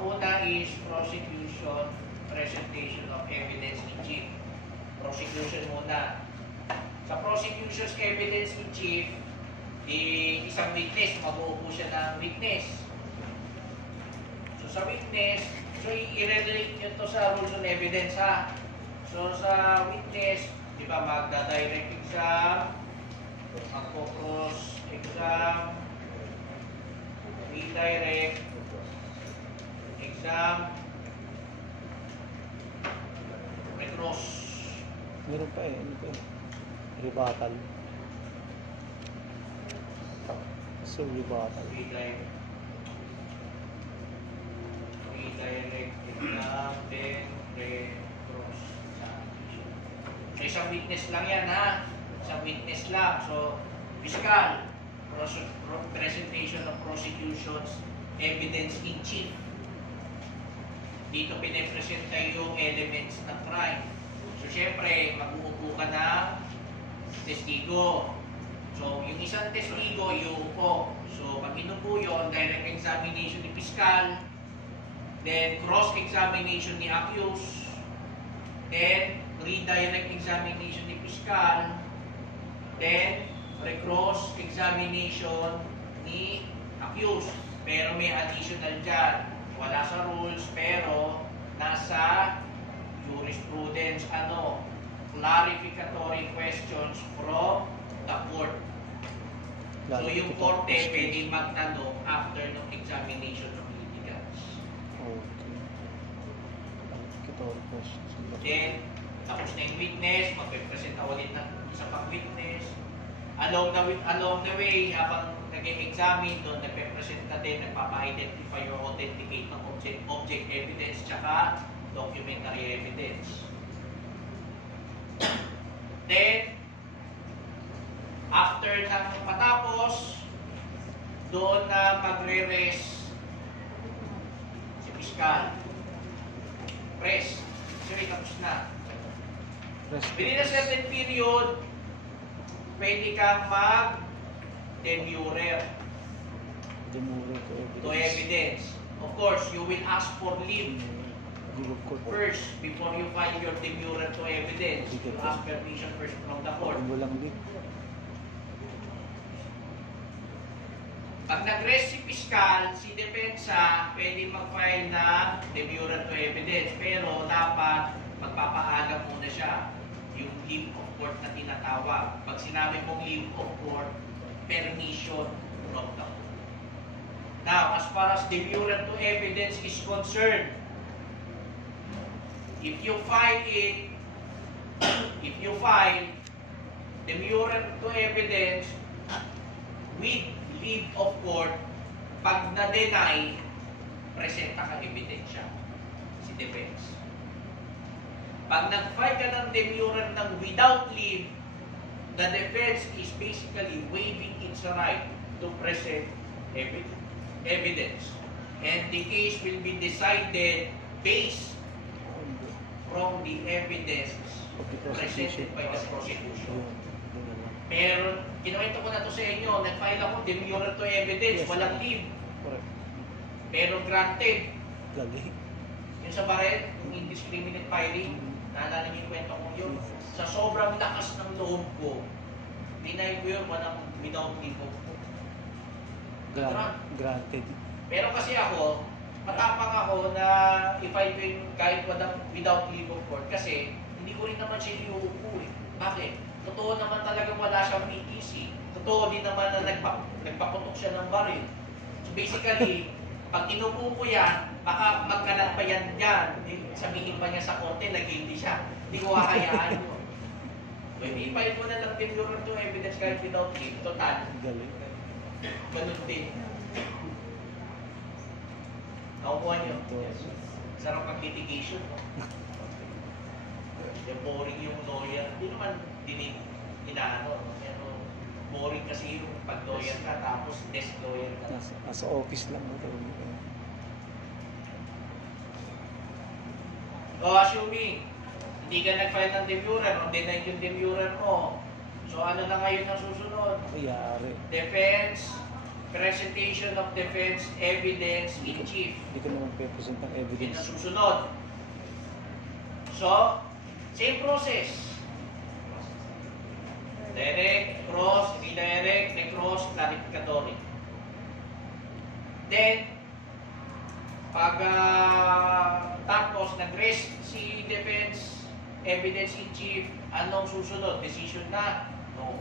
Ang una is prosecution, presentation of evidence in chief. Prosecution muna. Sa prosecution's evidence in chief, isang witness, mabuo siya ng witness. So sa witness, so i-relate nyo to sa rules on evidence ha. So sa witness, di ba magda-direct exam, magpo-cross exam, redirect exam, recross. Meron pa eh. Ano pa eh? Rebuttal. So, rebuttal. Redirect exam, then recross. So isang witness lang yan ha. Isang witness lang. So, fiscal, presentation of prosecution's evidence in chief. Dito pinipresenta yung elements ng crime. So, syempre, mag-uupo ka ng testigo. So, yung isang testigo, iuupo. So, pag inupo yun, direct examination ni fiscal, then cross-examination ni accused, then redirect examination ni fiscal, then recross examination ni accused. Pero may additional dyan. Wala sa rules, pero nasa jurisprudence, clarificatory questions from the court. So yung korte pwede magtanong after ng examination ng litigants. Okay. Clarificatory questions. Then, tapos na yung witness, magpe-present ulit ng isa pang witness. Along the way, habang nag-examine doon, nagpe-present na din, nagpapa-identify or authenticate ng object evidence tsaka documentary evidence. Then, after ng matapos, doon na magre-rest si fiscal. Press. So, tapos na. Within a certain period, pwede kang mag-demurrer to evidence. Of course, you will ask for leave first before you file your demurrer to evidence. You ask permission first from the court. Pag nag-rest si fiscal, si depensa, pwede mag-file na demurrer to evidence. Pero dapat magpapaalam muna siya yung leave of court na tinatawag. Pag sinabi mong leave of court, permission from the court. Now, as far as demurrer to evidence is concerned, if you file demurrer to evidence with leave of court, pag na-deny, presenta ka ebidensya si defense. Pag nag-file ka ng demurrer ng without leave, the defense is basically waiving its right to present evidence. And the case will be decided based from the evidence presented by the prosecution. Pero, kinuwento ko na to sa inyo, nag-file ako, demurrer to evidence, walang leave. Pero granted. Yung sa Barret, yung indiscriminate filing, naalala niyo yung kwento ko yun. Sa sobrang lakas ng loob ko, deny ko yun, walang without leave of court. Granted. Pero kasi ako, matapang ako na i-file ko yung kahit without leave of court kasi hindi ko rin naman siya iuupo eh. Bakit? Totoo naman talaga wala siyang PTC. Totoo din naman na nagpaputok siya ng baril. So basically, pag inupo ko yan, baka magkalat pa yan dyan. Sabihin pa niya sa korte na guilty siya. Hindi ko kakayaan yun. So i-file mo na lang demurrer to evidence kahit without leave. Total. Ganun din. Nakukuha niyo. Sarap ang litigation. Yung boring yung lawyer. Hindi naman inaano. Boring kasi yung pag-lawyer ka tapos desk lawyer ka. Nasa office lang mo. So assuming, hindi ka nag-file ng demurrer o denied yung demurrer mo. So ano na ngayon ang susunod? Yari. Defense presentation of defense evidence in chief. Hindi ka naman present ng Yun ang evidence. susunod. So, same process. Direct, cross, redirect, recross, clarificatory. Then, pag tapos nag-rest si defense evidence in chief, anong susunod? Decision na? No.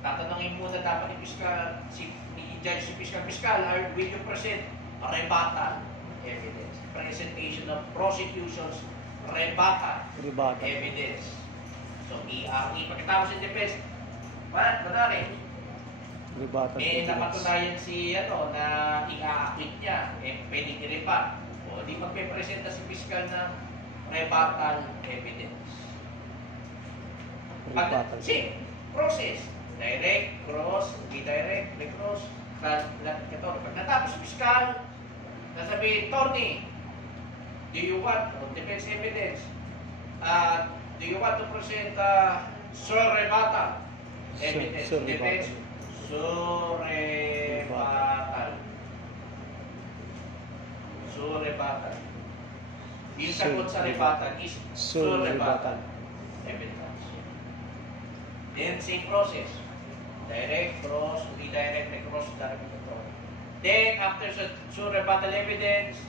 Tatanungin muna dapat ni Fiscal, ni Judge si Fiscal, will you present a rebuttal evidence? Presentation of prosecution's rebuttal Rebuttal. evidence. So, pagkatapos yung defense, kunwari, Rebuttal may evidence. napatunayan si na i-acquit niya, pwedeng i-rebut. O di magpe-presenta si fiscal ng rebuttal evidence. Rebuttal. Same process. Direct, cross, redirect, recross, clarificatory. Pag natapos si fiscal, nasabihin, Tony, do you want defense evidence? Do you want to present sur rebuttal evidence? Sur Defense rebuttal. sur rebuttal. Sur rebuttal. Yung sagot sa rebuttal is sur rebuttal evidence. Then same process. Direct, cross, redirect, recross, clarificatory. Then after sur rebuttal evidence,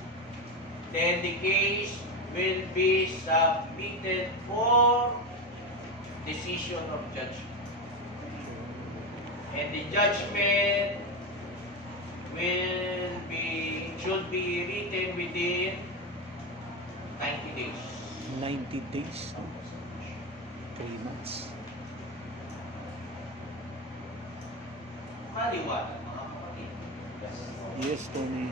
then the case will be submitted for decision of judgment. And the judgment should be written within 90 days. 90 days. 3 months. Maliwanag mga kapatid. Yes, Tony.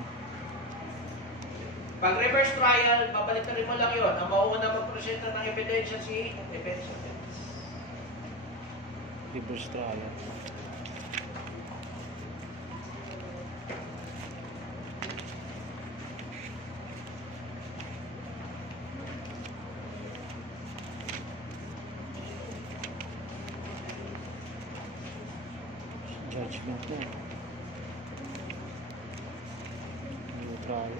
Pag reverse trial, babalik na rin mo lang yun. Ang mauuna magpresenta ng ebidensya si defense attorney. Reverse trial. Judgment na. New trial.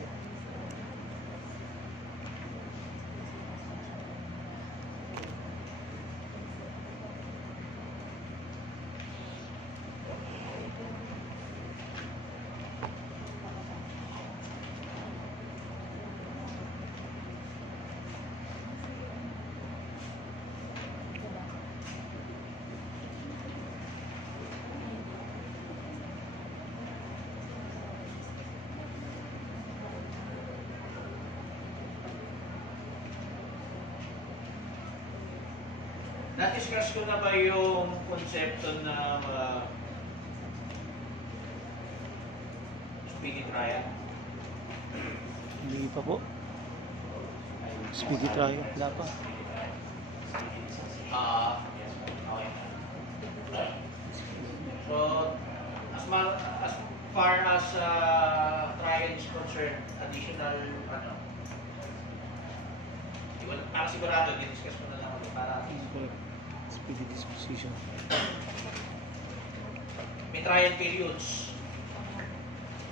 Na-discuss ko na ba yung konsepto ng speedy trial? Hindi pa po. Speedy trial. Wala pa. Okay. So, as far as trial is concerned, additional, para sigurado, di-discuss ko na lang ulit para Speedy disposition. may trial periods.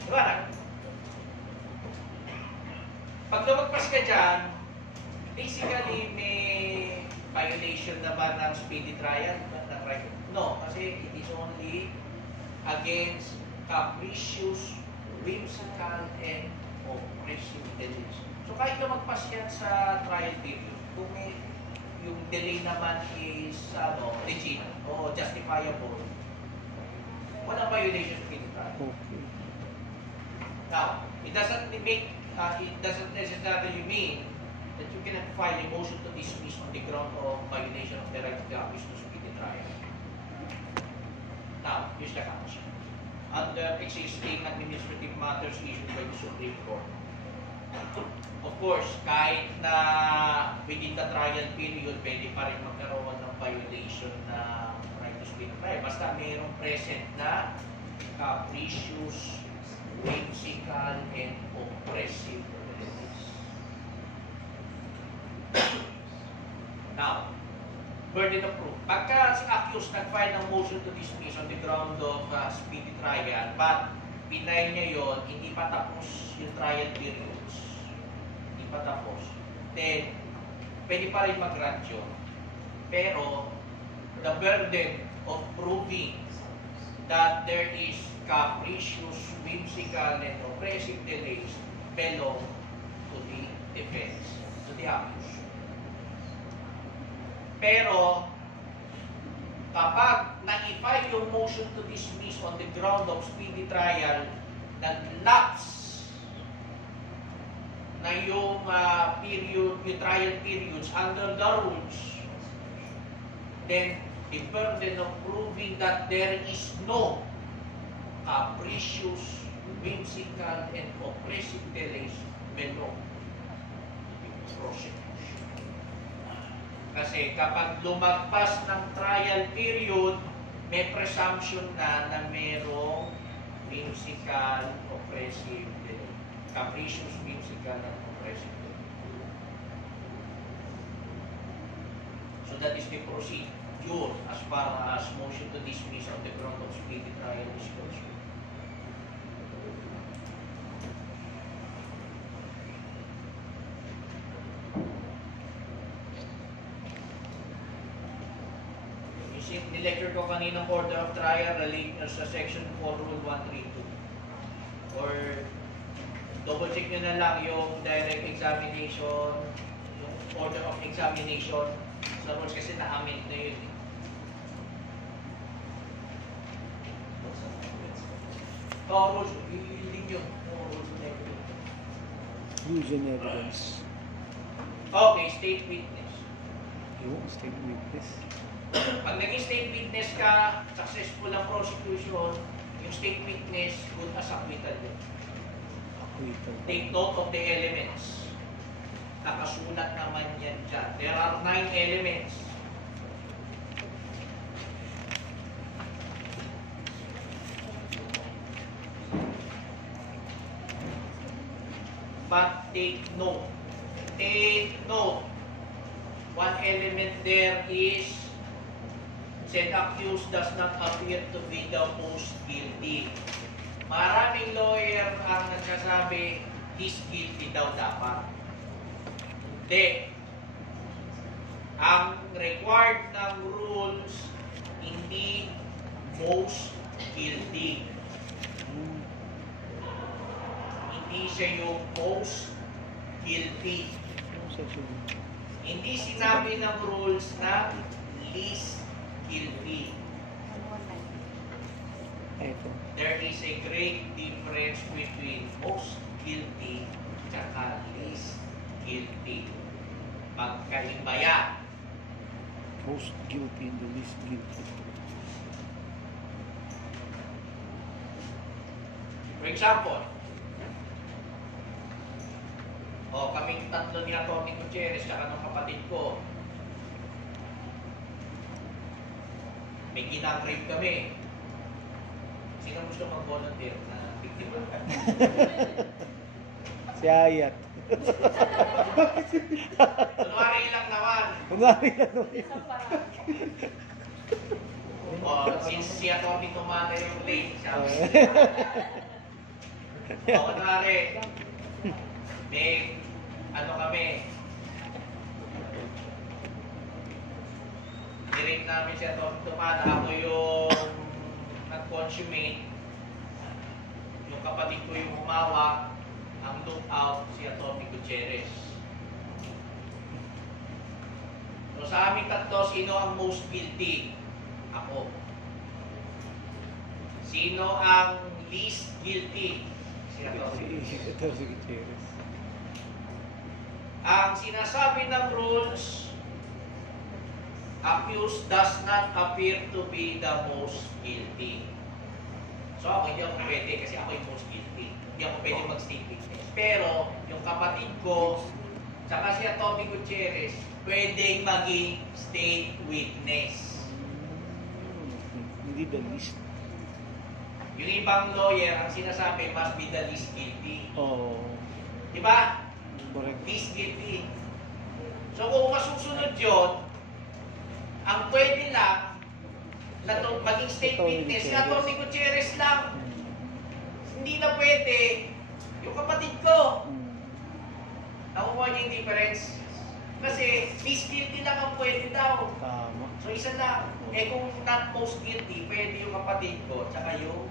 Diba? Pag lumagpas ka dyan, basically may violation na ba ng speedy trial? No, kasi it is only against capricious, whimsical, and oppressive delays. So kahit lumagpas yan sa trial period, kung may yung delay naman is legit o justifiable, walang violation of speedy trial. Okay. Now, it doesn't necessarily mean that you cannot file a motion to dismiss on the ground of violation of the right of the accused to speedy trial. Now, here's the catch. Under existing administrative matters issued by the Supreme Court, of course, kahit na within the trial period, pwede pa rin magkaroon ng violation na right to speedy trial. Basta mayroong present na capricious, whimsical, and oppressive delays. Now, burden of proof. Pagka si accused nag-file ng motion to dismiss on the ground of speedy trial, but pinay niya yon, hindi pa tapos yung trial periods. Hindi pa tapos. Then, pwede pa rin mag-grant yun. Pero, the burden of proving that there is capricious, whimsical, and oppressive delays belong to the defense, to the accused. Pero, kapag na-file yung motion to dismiss on the ground of speedy trial, nag-lapse na yung period, yung trial periods under the rules, then the burden of proving that there is no capricious, whimsical, and oppressive delays belong to the prosecution. Kasi kapag lumagpas ng trial period, may presumption na merong whimsical, oppressive delay. Capricious, whimsical, and oppressive delay. So that is the procedure as far as motion to dismiss on the ground of speedy trial is concerned. Nilecture ko kaninang order of trial relating sa section 4 rule 132. Or double check nyo na lang yung direct examination, yung order of examination sa rules kasi na-amend na yun. Rules, yun din yun. Rules of evidence. Use and evidence. Okay, state witness. Yung state witness. Pag naging state witness ka, successful ang prosecution, yung state witness, good as acquittal din. Acquittal. Take note of the elements. Nakasulat naman yan dyan. There are 9 elements. But take note. Take note. One element there is said accused does not appear to be the most guilty. Maraming lawyer ang nagsasabi, he's guilty daw dapat. Hindi. Ang required ng rules, hindi most guilty. Hindi siya yung most guilty. Hindi sinabi ng rules na least guilty. Ito. There is a great difference between most guilty at least guilty. Magkaiba yan. Most guilty and the least guilty. For example, kaming tatlo ni Atty. Gutierrez at ng kapatid ko, may ginang-rape kami. Sino gusto mag-volunteer na biktima? Si Ayat. Kunwari lang naman. Kunwari ano. Since si Atty. Tumata yung late, siya. Kunwari, may kami, direct namin si Atty. Tumata. Ako yung nag-consummate. Yung kapatid ko yung humawak. Ang lookout si Atty. Gutierrez. So sa aming tatlo, sino ang most guilty? Ako. Sino ang least guilty? Si Atty. Gutierrez. Ang sinasabi ng rules, accused does not appear to be the most guilty. So ako hindi ako pwede kasi ako yung most guilty. Hindi ako pwede mag-state witness. Pero yung kapatid ko, saka si Atty. Gutierrez, pwedeng maging state witness. Hindi the least. Yung ibang lawyer, ang sinasabi, must be the least guilty. Oh. Di ba? Correct. Least guilty. So kung masusunod yun, Ang pwede lang, na maging state witness, si Atty. Gutierrez lang. Hindi na pwede, yung kapatid ko. Nakukuha niya yung difference. Kasi, peace guilty lang ang pwede daw. Tama. So, isa lang. Eh, kung not most guilty, pwede yung kapatid ko, tsaka yung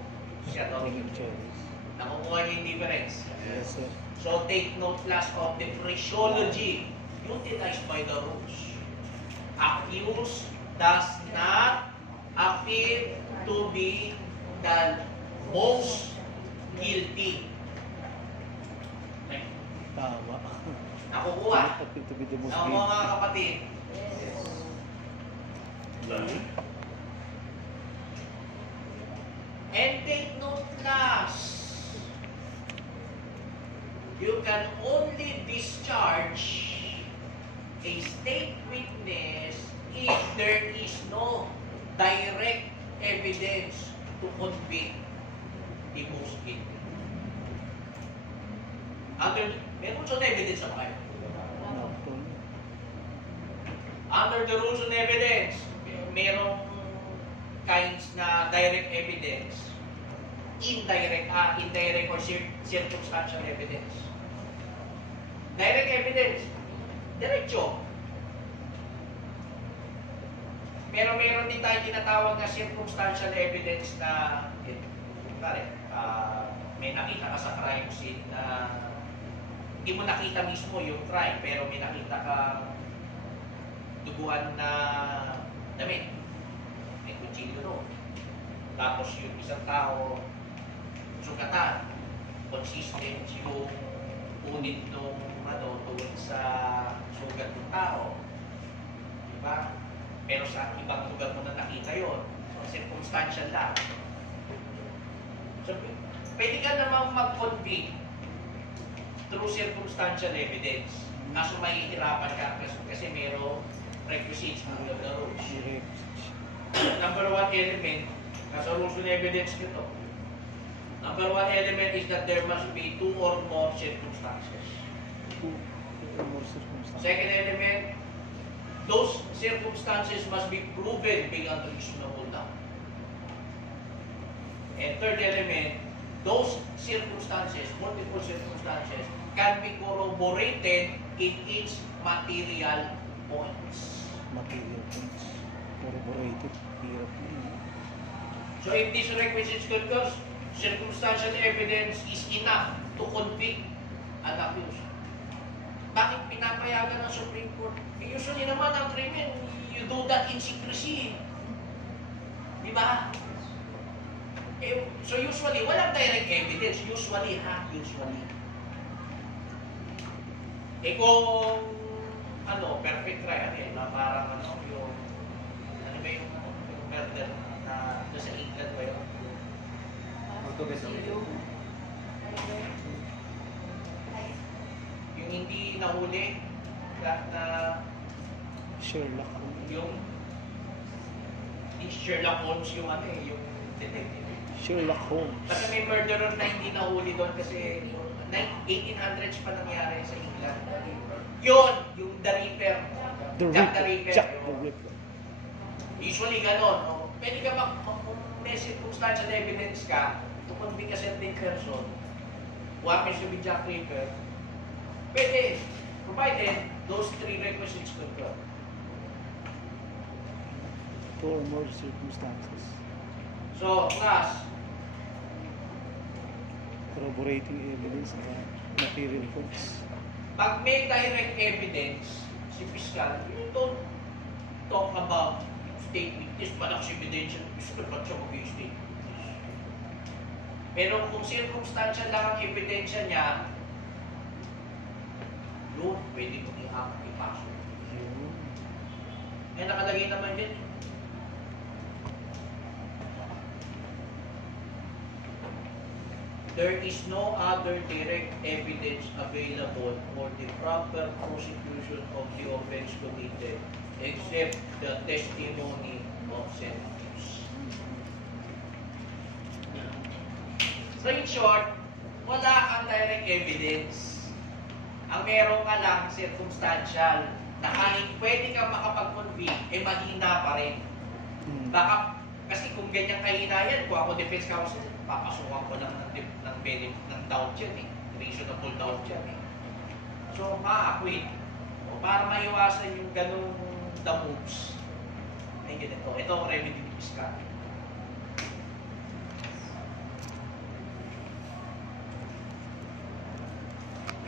si Atty. Gutierrez. Nakukuha niya yung difference. Yes, sir. So, take note class of the phraseology utilized by the rules. Accused does not appear to be the most guilty. Tama. Nakukuha. To be the most Nakukuha mga kapatid. guilty. And take note class. You can only discharge a state witness if there is no direct evidence to convict the most guilty. May rules on evidence na ba kayo? Under the rules on evidence, merong kinds na direct evidence, indirect or circumstantial evidence. Direct evidence, diretso. Pero meron din tayo tinatawag na circumstantial evidence na may nakita ka sa crime scene na hindi mo nakita mismo yung crime, pero may nakita ka duguan na damit. May kutsilyo doon. Tapos yung isang tao, sugatan. Consistent yung unit nung tungkol sa sugat ng tao. Diba? Pero sa ibang lugar mo na nakita yun. So, circumstantial lang. So, pwede ka namang mag-convict through circumstantial evidence. Kaso mahihirapan ka kasi merong requisites under the rules. Number one element, nasa rules on evidence nito. Number one element is that there must be two or more circumstances. Two or more circumstances. Second element, those circumstances must be proven beyond reasonable doubt. And third element, those circumstances, multiple circumstances, can be corroborated in its material points. Material points. Corroborated. Hirap yun. So if these requisites concurs, circumstantial evidence is enough to convict an accused. Bakit pinapayagan ng Supreme Court? Usually naman ang krimen, you do that in secrecy. Di ba? So usually, walang direct evidence. Usually. Kung perfect trial na parang yung murder na sa England ba yun? Yung hindi nahuli na Sherlock Holmes. yung Sherlock Holmes yung yung detective. Sherlock Holmes. Kasi may murderer na hindi nahuli doon kasi 1800s pa nangyari sa England. Yun, yung The Ripper. Jack the Ripper. Jack the Ripper. Usually ganon. Pwede ka kung may circumstantial evidence ka to convict a certain person, wapin siya with Jack Ripper, pwede, provided those three requisites concur. Two or more circumstances. So, class, Corroborating evidence na material points. pag may direct evidence, si Fiscal, you don't talk about state witness, malakas ebidensya, gusto ba't siya mag-state witness? Pero kung circumstantial lang ang ebidensya niya, yun, pwede mong ipasok. Yun. Eh, nakalagay naman din. There is no other direct evidence available for the proper prosecution of the offense committed except the testimony of said accused. So in short, wala kang direct evidence. Ang meron ka lang circumstantial na kahit pwede ka makapag-convict, eh mahina pa rin. Baka, kasi kung ganyan kahina yan, kung ako defense counsel, papasukan ko ng doubt yan eh. Reasonable doubt yan eh. So, ma-acquit. O, para maiwasan yung ganung the moves, ay ganito. Ito ang remedy ni Fiscal.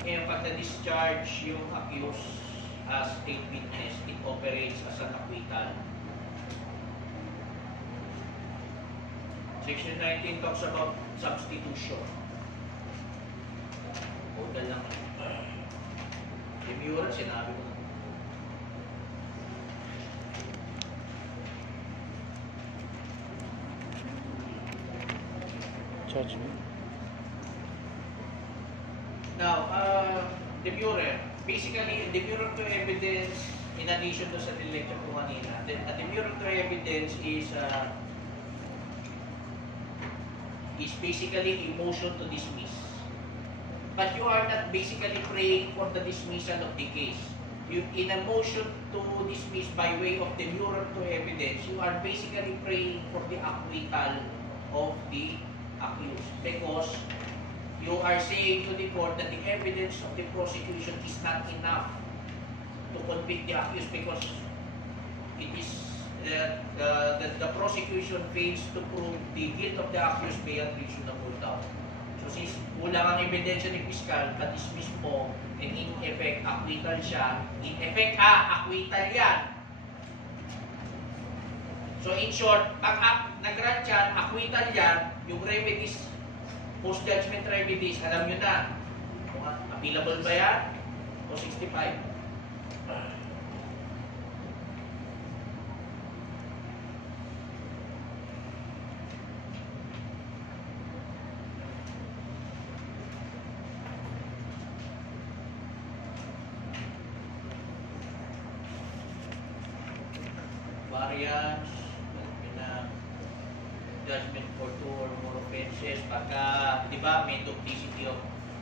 Ngayon, pag na-discharge yung accused as state witness, it operates as an acquittal. Section 19 talks about substitution. Total lang. Demurrer, sinabi ko na. Judgment. Now, demurrer. Basically, demurrer to evidence, in addition to sa lecture ko kanina, a demurrer to evidence is basically a motion to dismiss. But you are not basically praying for the dismissal of the case. In a motion to dismiss by way of demurrer to evidence, you are basically praying for the acquittal of the accused. Because you are saying to the court that the evidence of the prosecution is not enough to convict the accused because it is the prosecution fails to prove the guilt of the accused beyond reasonable doubt. So since kulang ang ebidensya ni Fiscal, pa-dismiss mo, and in effect, acquittal siya. In effect, acquittal yan. So in short, pag nag-grant yan, acquittal yan, yung remedies, post-judgment remedies, alam nyo na. Kung available ba yan? O 65? Variance, judgment for two or more offenses, pagka, di ba, may duplicity of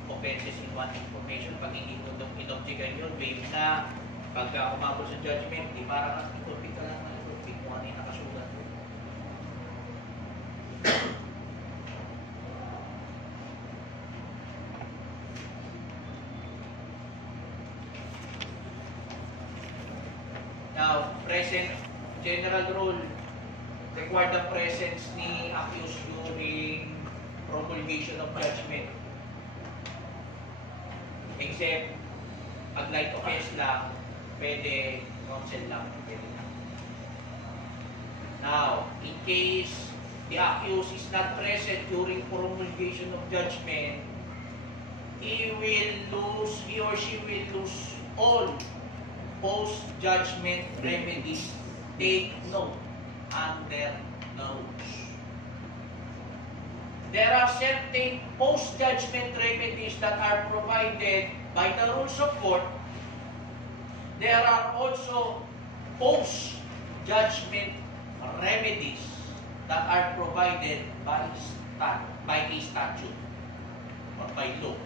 offenses in one information, pag hindi mo inobjekan yun, waive na, pagka umabot sa judgment, di parang itopic ka lang na itopic mo, ano yung nakasulat mo. Now, present general rule, require the presence ni accused during promulgation of judgment. Except, pag light offense lang, pwede counsel lang. Pwede lang. Now, in case the accused is not present during promulgation of judgment, he or she will lose all post-judgment remedies. Take note. Under notes. There are certain post-judgment remedies that are provided by the rules of court. There are also post-judgment remedies that are provided by a statute or by law.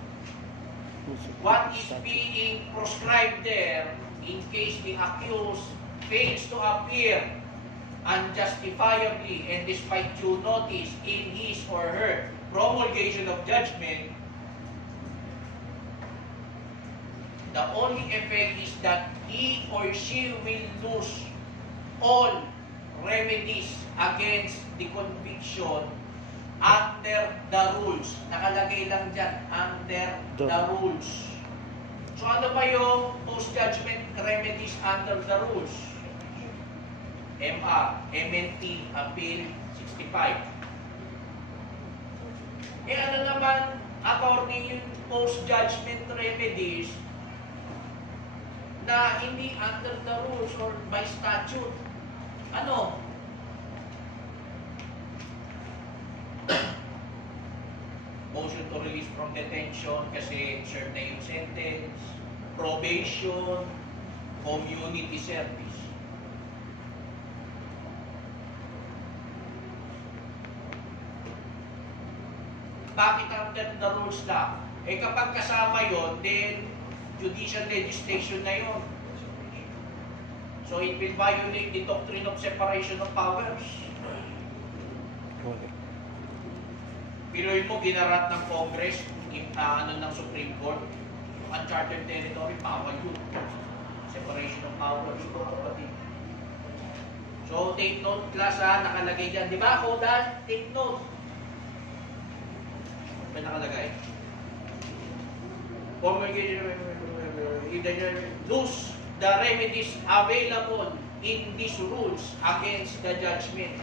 What is being prescribed there in case the accused fails to appear unjustifiably and despite due notice in his or her promulgation of judgment, the only effect is that he or she will lose all remedies against the conviction under the rules. Nakalagay lang dyan, under the rules. So ano ba yung post-judgment remedies under the rules? MNT Appeal 65. Ano naman, attorney, yung post-judgment remedies na hindi under the rules or by statute? Ano? Motion to release from detention kasi serve na yung sentence, probation, community service. Bakit under the rules lang? Eh kapag kasama yon, then judicial legislation na yon. So it will violate the doctrine of separation of powers. Correct. Piloy mo, ginarat ng Congress, ng Supreme Court, uncharted territory, bawal yun. Separation of powers, mga kapatid. So, take note, class, ha, nakalagay dyan. Di ba, Kodan? Take note. May nakalagay. Lose the remedies available in these rules against the judgment.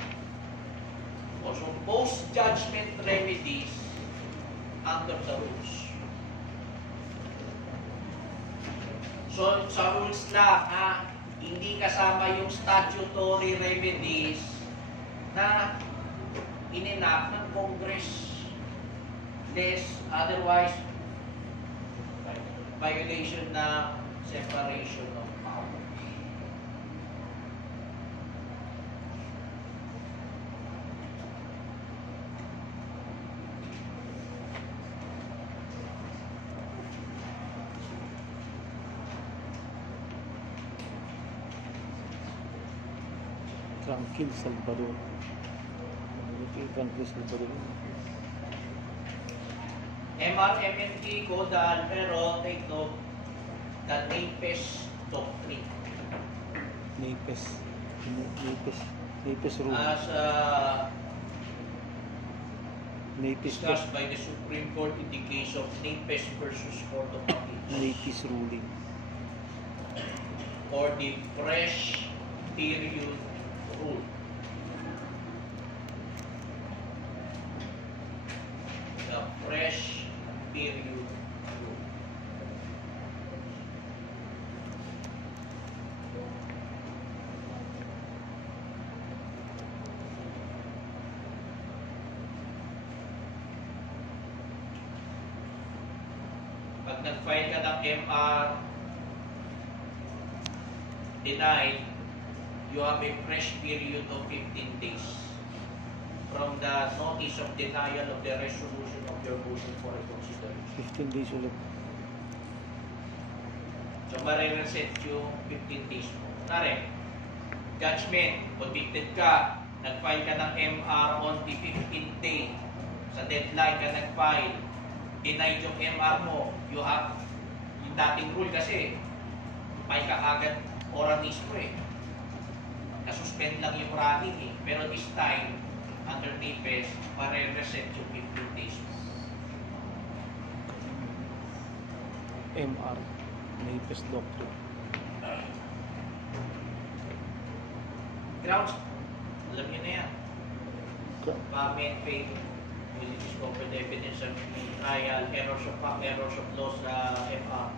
Also, post-judgment remedies under the rules. So, sa rules lang, ha, hindi kasama yung statutory remedies na inenact ng Congress. Less, otherwise, violation na separation of powers. Tranquil Salvador. Tranquil Salvador. MRMNT, Kodan, pero take note, the NAPES doctrine. Napes rule. As Napes discussed by the Supreme Court in the case of NAPES versus Court of Appeals. Napes ruling. For the fresh period rule. The fresh period rule. Pag nag-file ka ng MR, denied, you have a fresh period of 15 days from the notice of denial of the resolution of your motion for reconsideration. 15 days ulit. So, marireset yung 15 days mo. Kunwari, judgment, convicted ka, nag-file ka ng MR on the 15th day, sa deadline ka nag-file, denied yung MR mo, you have, yung dating rule kasi, file ka agad oral mismo eh. Nasuspend lang yung running eh. Pero this time, under NAPES, marireset yung 15 days mo. MR. Napes doctrine. Grounds, alam niyo na yan. Payment, faith, will discover the evidence of trial, errors of law sa MR.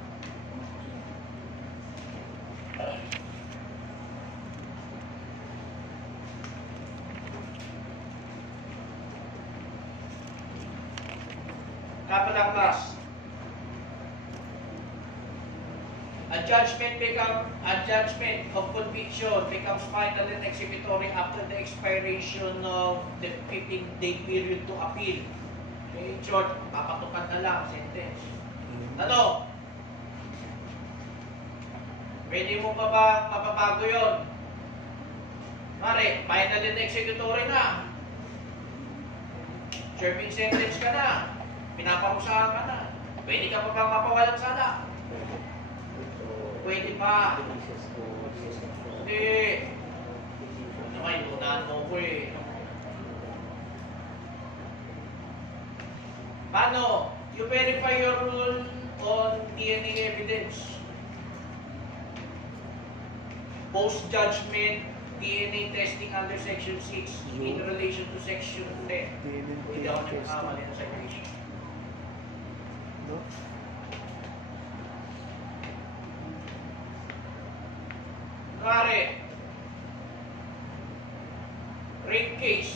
Kapag class, a judgment of conviction becomes final and executory after the expiration of the 15-day period to appeal. Okay, short, papatukan na lang, sentence. Ano? Pwede mo pa ba mapabago yun? Mare, final and executory na. Serving sentence ka na. Pinaparusahan ka na. Pwede ka pa ba mapawalang sala? Pwede pa. Hindi. Naman, inunahan mo ko eh. Paano? You verify your rule on DNA evidence. Post-judgment DNA testing under Section 6 in relation to Section 10. Hindi ako nagkakamali ng separation. No? Kunwari, rape case.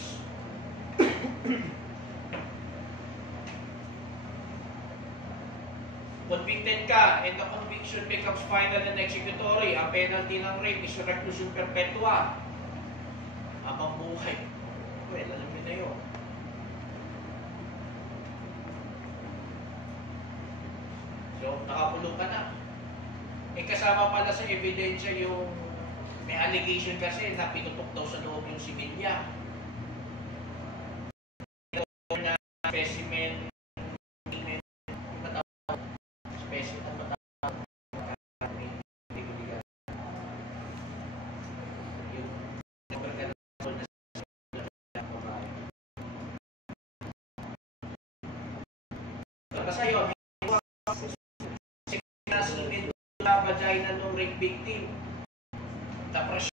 Convicted ka and the conviction becomes final and executory. Ang penalty ng rape is reclusion perpetua. Habang buhay. Well, alam mo na yun. So, nakakulong ka na. Eh, kasama pala sa ebidensya yung May allegation kasi na pinutok daw sa loob yung similya. Na specimen, specimen, kasi yun, nasunod na vagina ng rape victim. The pressure.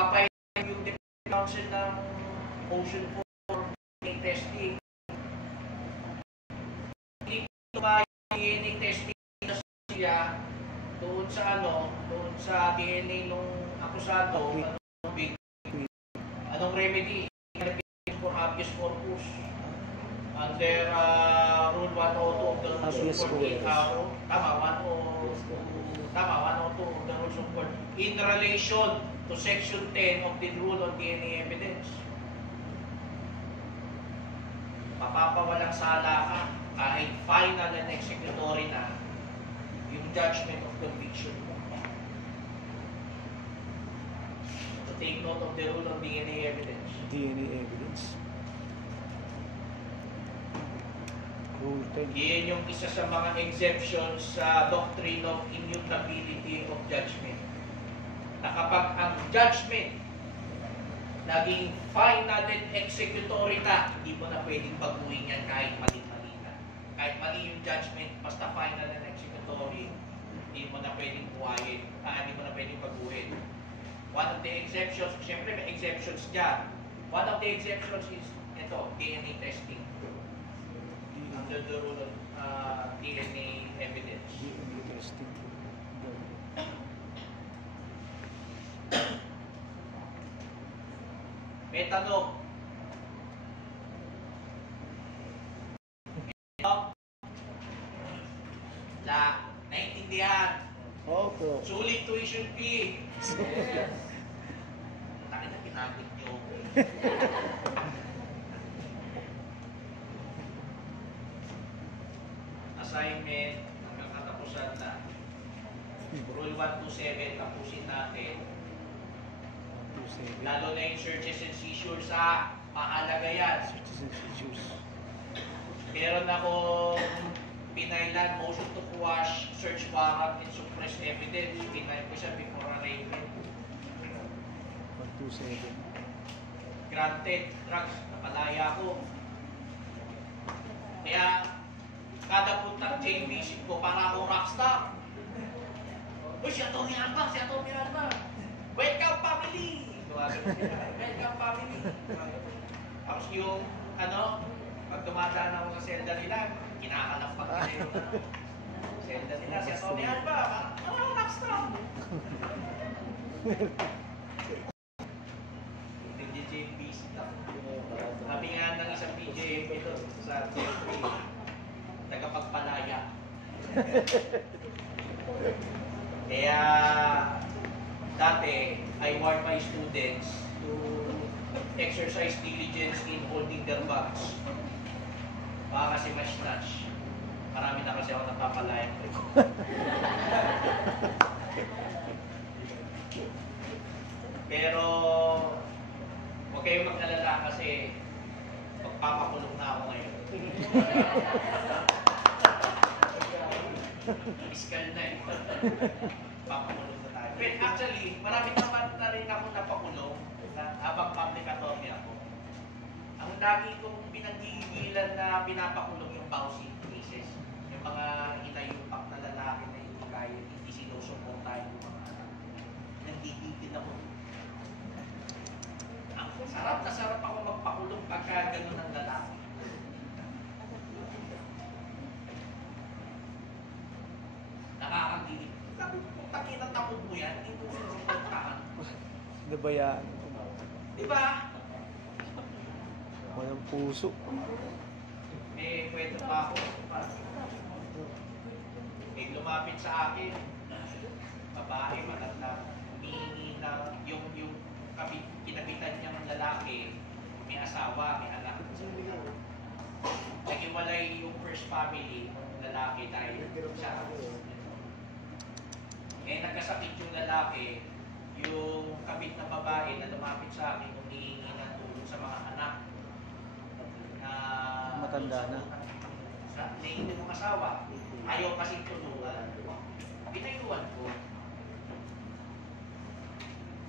Kapay yung Defense Council ng Motion for testing. Hindi tumayo yung DNA testing na siya doon sa doon sa DNA nung akusado, anong remedy? For habeas corpus. Under Rule 102 of the Rules of Court, tama, 102 of the Rules of Court, in relation to Section 10 of the Rule on DNA Evidence. Mapapawalang sala ka kahit final and executory na yung judgment of conviction mo. So take note of the Rule on DNA Evidence. DNA evidence. Rule 10. Iyan yung isa sa mga exemptions sa doctrine of immutability of judgment. Na kapag ang judgment naging final and executory na, hindi mo na pwedeng baguhin yan kahit mali-mali na. Kahit mali yung judgment, basta final and executory, hindi mo na pwedeng buhayin, hindi mo na pwedeng baguhin. One of the exceptions, siyempre may exceptions dyan. One of the exceptions is ito, DNA testing. Under the rule of DNA evidence. DNA testing. May tanong. Naintindihan. Opo. Sulit tuition fee. Takit na kinakit nyo. Assignment, hanggang katapusan na. Rule 127, tapusin natin. 2-7. Lalo na yung searches and seizures, mahalaga yan. Searches and seizures. Meron akong pinailan, motion to quash, search warrant, and suppress evidence. Pinail ko siya before arraignment. 127. Granted, drugs, napalaya ko. Kaya, kada puntang chain visit ko, para akong rockstar. Uy, si Atty. Alba, si Atty. Alba. Welcome family! Welcome family! Tapos yung, pag dumadaan ako sa selda nila, kinakalapag nila yung selda nila. Si Atty. Alba, parang rockstar. Nag-chain visit ako. Sabi nga ng isang PJM ito sa Jeffrey, tagapagpalaya. Kaya dati, I warn my students to exercise diligence in holding their bags. Baka kasi ma-snatch. Marami na kasi ako napapalaya. Pero, huwag kayong mag-alala kasi magpapakulong na ako ngayon. Iskal na eh. Papakulong na tayo. Well, actually, marami naman na rin ako napakulong na habang public attorney ako. Ang lagi kong pinaggigilan na pinapakulong yung bouncing cases. Yung mga inayupak na lalaki na hindi kaya, hindi sinusuportahan yung mga nanggigigil ako. Ang sarap na sarap ako magpakulong pagka gano'n ang lalaki. Nakakagilip. Kung takinang takot mo yan, hindi mo sinusuportahan. Nabayaan. Diba? Walang puso. May kwento pa ako. May lumapit sa akin. Babae, matanda. Humingi na yung kinabitan niyang lalaki. May asawa, may anak. Naghiwalay yung first family, lalaki dahil siya. Eh, nagkasakit yung lalaki, yung kabit na babae na lumapit sa akin, humihingi ng tulong sa mga anak na Matanda na. Sa hindi mong asawa, ayaw kasing tulungan. Pinayuan ko.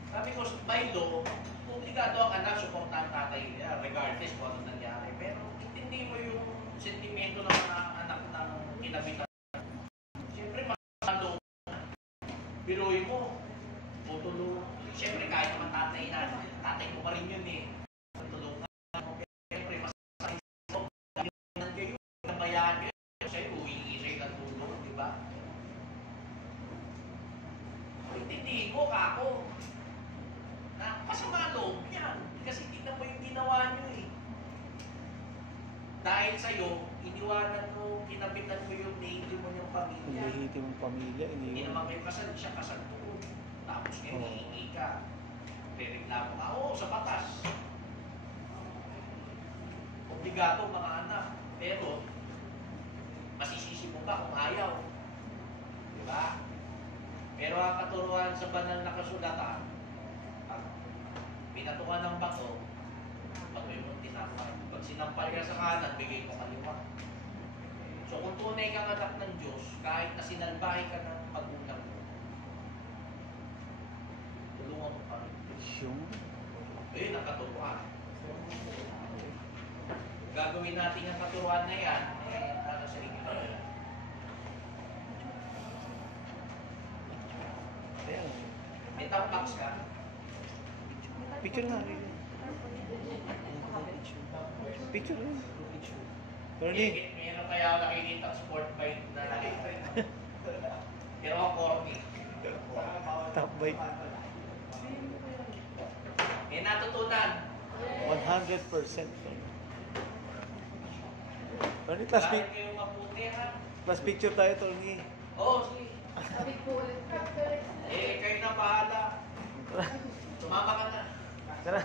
Sabi ko, by law, obligado ang anak, suportahan tatay niya, regardless kung ano nangyari. Pero intindi mo yung sentimento ng mga anak ng kinabitan. Siyempre, masalo. Biruin mo, tutulong. Siyempre, kahit naman tatay mo pa rin yun eh. Tutulungan mo. Siyempre, masakit mo. Ganyan kayo, nabayaan kayo. Sa'yo, huwingi sa'yo ng tulong, di ba? Intindihin mo, kako. Na masama loob yan. Kasi tingnan mo yung ginawa nyo eh. Dahil sa'yo, iniwanan mo, kinabitan mo yung native mo yung pamilya. Hindi mong pamilya, Hindi naman kayo kasal, siya kasal po. Tapos ngayon, Oo. hihingi ka. Rereklamo ka, oo, sa batas. Obligado mga anak. Pero, masisisi mo ba kung ayaw? Di ba? Pero ang katuruan sa banal na kasulatan, pag pinatukan ng bato, patuloy mong tinapay. Pag sinampal ka sa kanan, bigay mo kaliwa. So kung tunay kang anak ng Diyos, kahit na sinalbahe ka ng magulang mo, tulungan mo pa rin. Yung? Ayun ang katuruan. Gagawin natin ang katuruan na yan, eh, para sa inyo na yan. Ayan. May tampax ka. Picture nga. Picture nga. Tony. Meron kaya ako nakikita sport bike na pero ako corny. Top bike. May natutunan. 100%. Tony, Kaya kayo mabuti ha. plus picture tayo, Tony. Oo, sige. Eh, kayo na bahala. Sumama ka na. Tara.